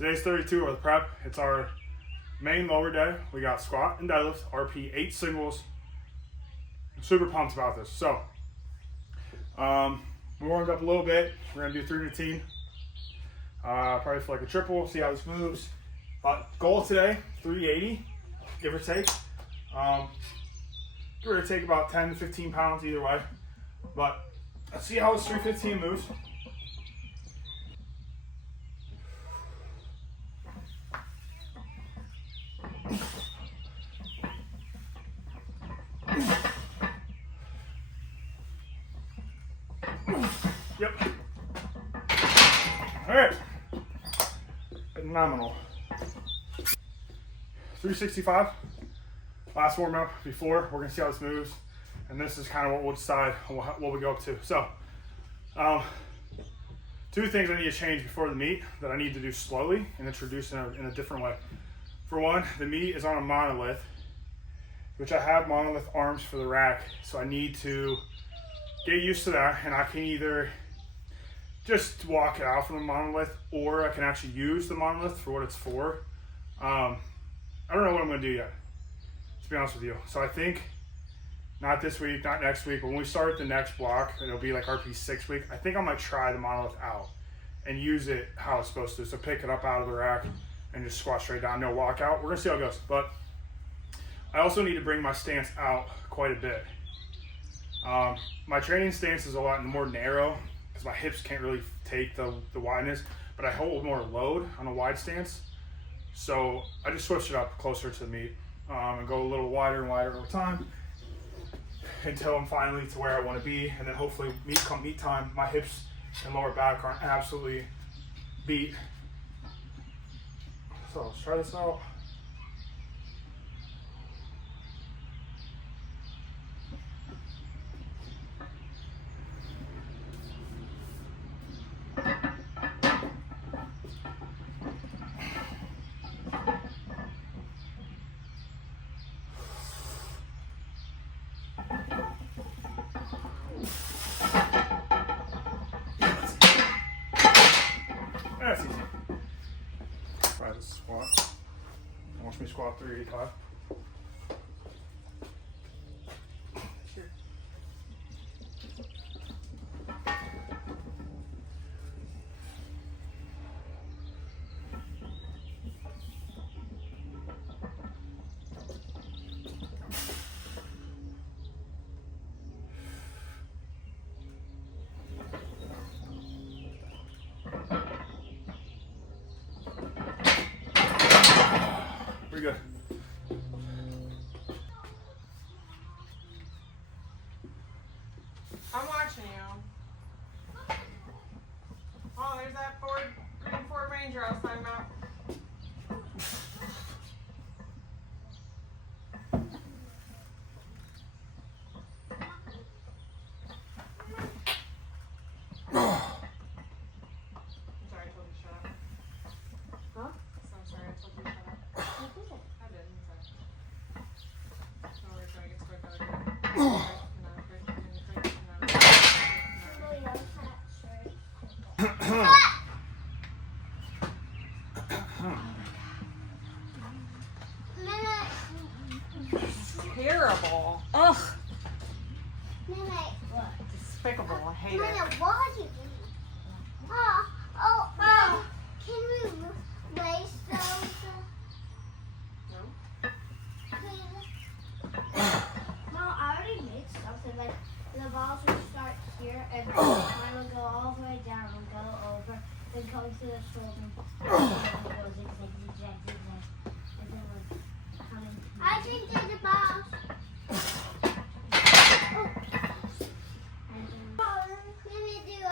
Today's 32 or the prep. It's our main lower day. We got squat and deadlifts, RPE 8 singles. I'm super pumped about this. So, we warmed up a little bit. We're gonna do 3 routine. Probably for like a triple, see how this moves. Goal today, 380, give or take. Give or take about 10 to 15 pounds either way. But let's see how this 315 moves. Yep. All right. Phenomenal. 365. Last warm up before. We're gonna see how this moves, and this is kind of what we'll decide what we go up to. So, 2 things I need to change before the meet that I need to do slowly and introduce in a different way. For one, the meet is on a monolith, which I have monolith arms for the rack, so I need to get used to that, and I can either just walk it out from the monolith, or I can actually use the monolith for what it's for. I don't know what I'm gonna do yet, to be honest with you. So I think not this week, not next week, but when we start the next block, it'll be like RP 6 week. I think I might try the monolith out and use it how it's supposed to. So pick it up out of the rack and just squat straight down, no walkout. We're gonna see how it goes. But I also need to bring my stance out quite a bit. My training stance is a lot more narrow because my hips can't really take the wideness, but I hold more load on a wide stance. So I just switched it up closer to the meet and go a little wider and wider over time until I'm finally to where I want to be. And then hopefully come meet time, my hips and lower back aren't absolutely beat. So let's try this out. That's easy. Try this squat. Watch me squat 385. Pretty good. I'm watching you. Oh, there's that green Ford Ranger I was talking about. Terrible. Ugh. What? Despicable. I hate it. What are you doing? Oh. Can we raise those? No. No, I already made something. Like, the balls will start here, and the line will go all the way down and go over, then come to the shoulder, and then it goes zigzag, and then we're coming. I can get the balls. Let me do a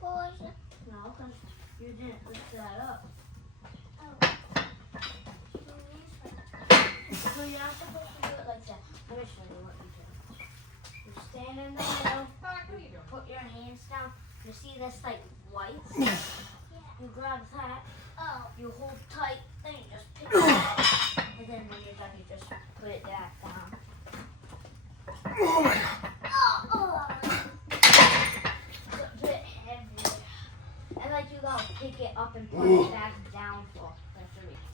portion. No, because you didn't lift that up. Oh. So you're not supposed to do it like that. Let me show you what you do. You stand in the middle. What are you doing? Put your hands down. You see this like white? Yeah. You grab that. Oh. You hold tight. Then you just pick it up. And then when you're done, you just put it back down. Oh my god. It's a bit heavy. And like you gotta pick it up and put it back down.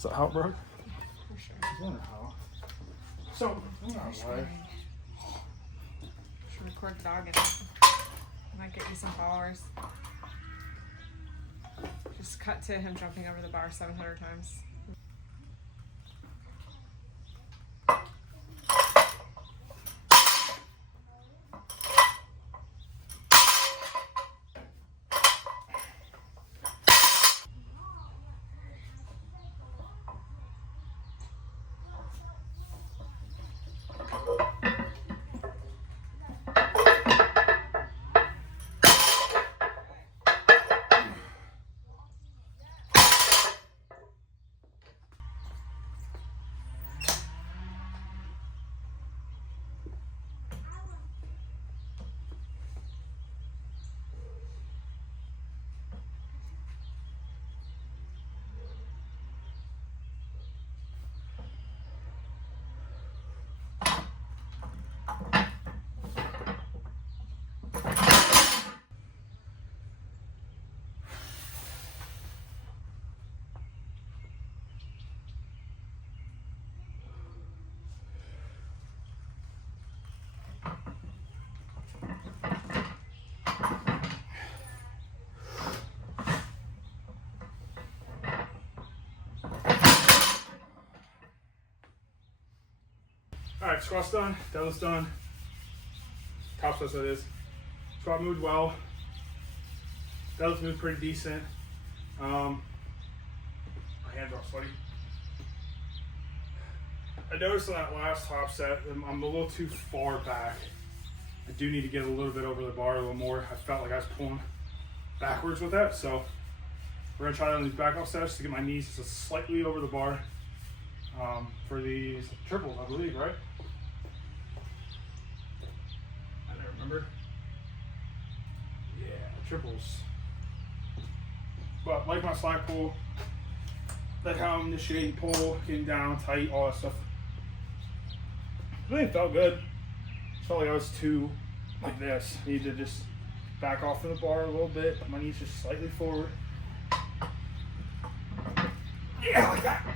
Is that how it broke? For sure. I wonder how. So, Should record the dog and might get you some followers. Just cut to him jumping over the bar 700 times. Alright, squat's done, deadlift's done. Top splits that is. Squat moved well. Deadlift moved pretty decent. My hands are all sweaty. I noticed on that last top set, I'm a little too far back. I do need to get a little bit over the bar a little more. I felt like I was pulling backwards with that, so we're gonna try on these back off sets to get my knees just slightly over the bar for these triples, I believe, right? I don't remember. Yeah, triples. But like my slack pull, like how I'm initiating pull, getting down, tight, all that stuff. I think it felt good. It felt like I was too like this. I need to just back off of the bar a little bit. My knees just slightly forward. Yeah, like that.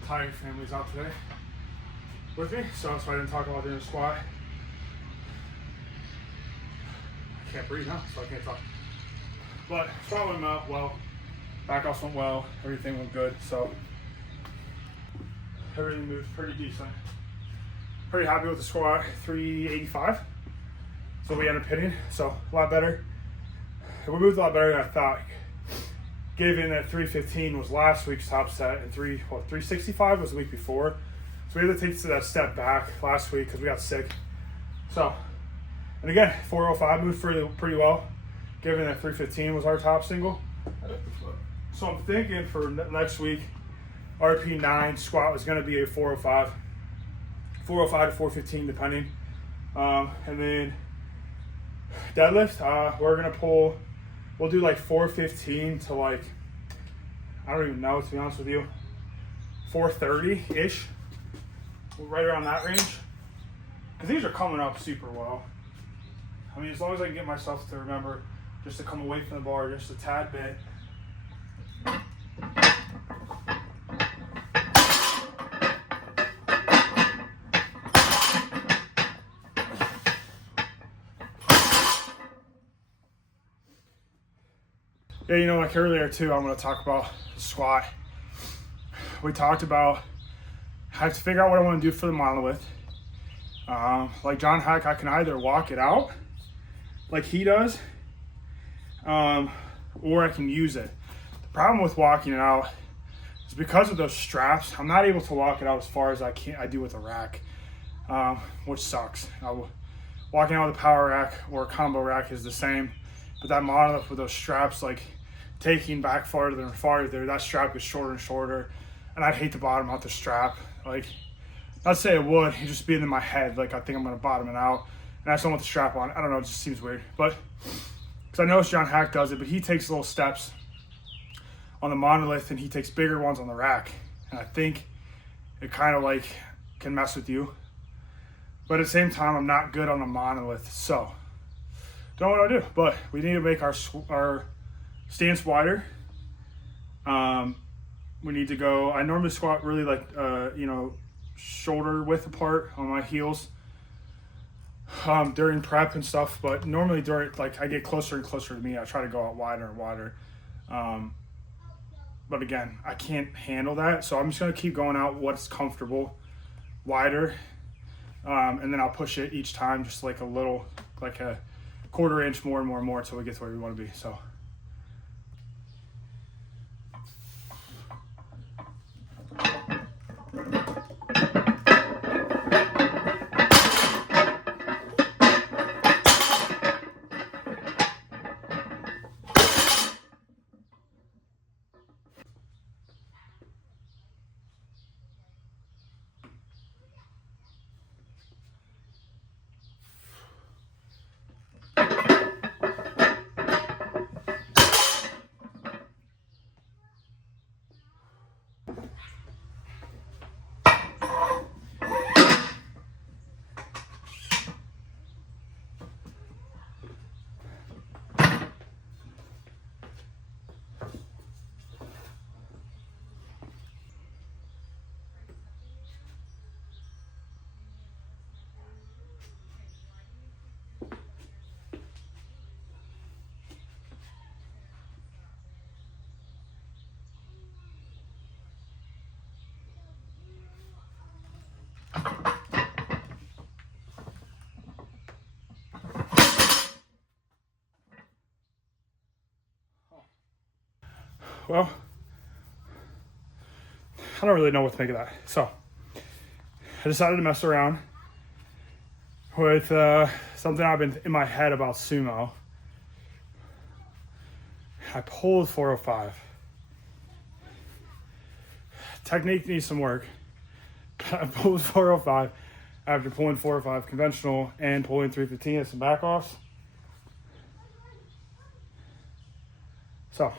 Entire family's out today with me, so that's why I didn't talk about doing a squat. I can't breathe now, so I can't talk. But squat went out well, back offs went well, everything went good, so everything moved pretty decent. Pretty happy with the squat, 385. So we ended up hitting, so a lot better. We moved a lot better than I thought. Given that 315 was last week's top set and 365 was the week before. So we had to take that step back last week because we got sick. So, and again, 405 moved pretty well, given that 315 was our top single. So I'm thinking for next week, RPE 9 squat was going to be a 405. 405 to 415 depending. And then deadlift, we're going to pull, we'll do like 415 to like, I don't even know, to be honest with you, 430-ish, right around that range. Because these are coming up super well. I mean, as long as I can get myself to remember just to come away from the bar just a tad bit. Yeah, you know, like earlier too, I'm going to talk about the squat. We talked about I have to figure out what I want to do for the monolith. Like John Hack, I can either walk it out like he does, or I can use it. The problem with walking it out is because of those straps, I'm not able to walk it out as far as I do with a rack, which sucks. Walking out with a power rack or a combo rack is the same, but that monolith with those straps, like taking back farther and farther, that strap gets shorter and shorter, and I'd hate to bottom out the strap. Like, not to say it would, it just be in my head, like I think I'm gonna bottom it out, and I just don't want the strap on. I don't know, it just seems weird. But, because I know John Hack does it, but he takes little steps on the monolith and he takes bigger ones on the rack. And I think it kind of like can mess with you. but at the same time, I'm not good on the monolith. So, don't know what I do, but we need to make our stance wider. We need to go, I normally squat really like, you know, shoulder width apart on my heels during prep and stuff, but normally during, like, I get closer and closer to me, I try to go out wider and wider. But again, I can't handle that, so I'm just going to keep going out what's comfortable, wider, and then I'll push it each time just like a little, like a quarter inch more and more and more until we get to where we want to be. So well, I don't really know what to make of that. So I decided to mess around with something I've been in my head about sumo. I pulled 405. Technique needs some work. But I pulled 405 after pulling 405 conventional and pulling 315 at some back offs. So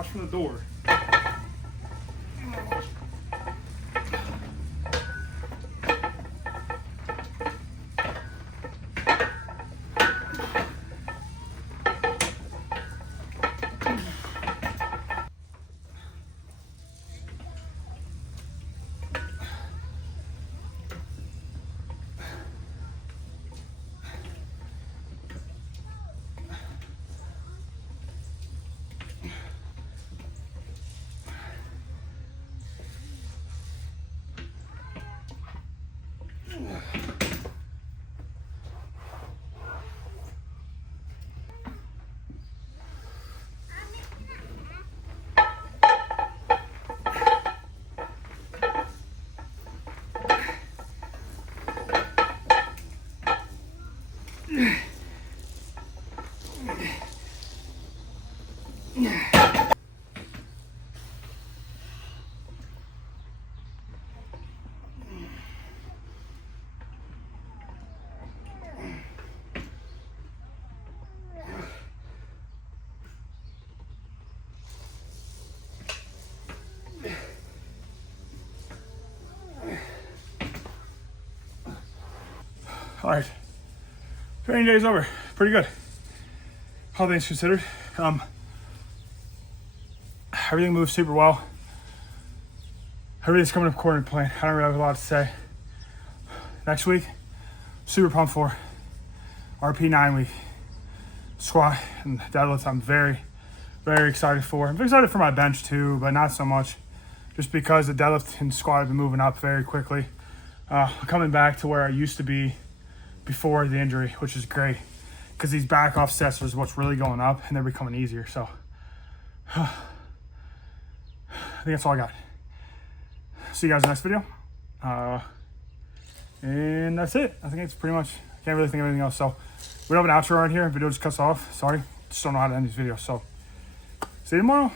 watch from the door. All right, training day's over. Pretty good. All things considered. Everything moves super well. Everything's coming up according to plan. I don't really have a lot to say. Next week, super pumped for RPE 9 week. Squat and deadlifts I'm very, very excited for. I'm excited for my bench too, but not so much. Just because the deadlift and squat have been moving up very quickly. Coming back to where I used to be before the injury, which is great. Because these back off sets is what's really going up and they're becoming easier. So I think that's all I got. See you guys in the next video. And that's it. I think it's pretty much, I can't really think of anything else. So we don't have an outro right here. Video just cuts off. Sorry. Just don't know how to end these videos. So see you tomorrow.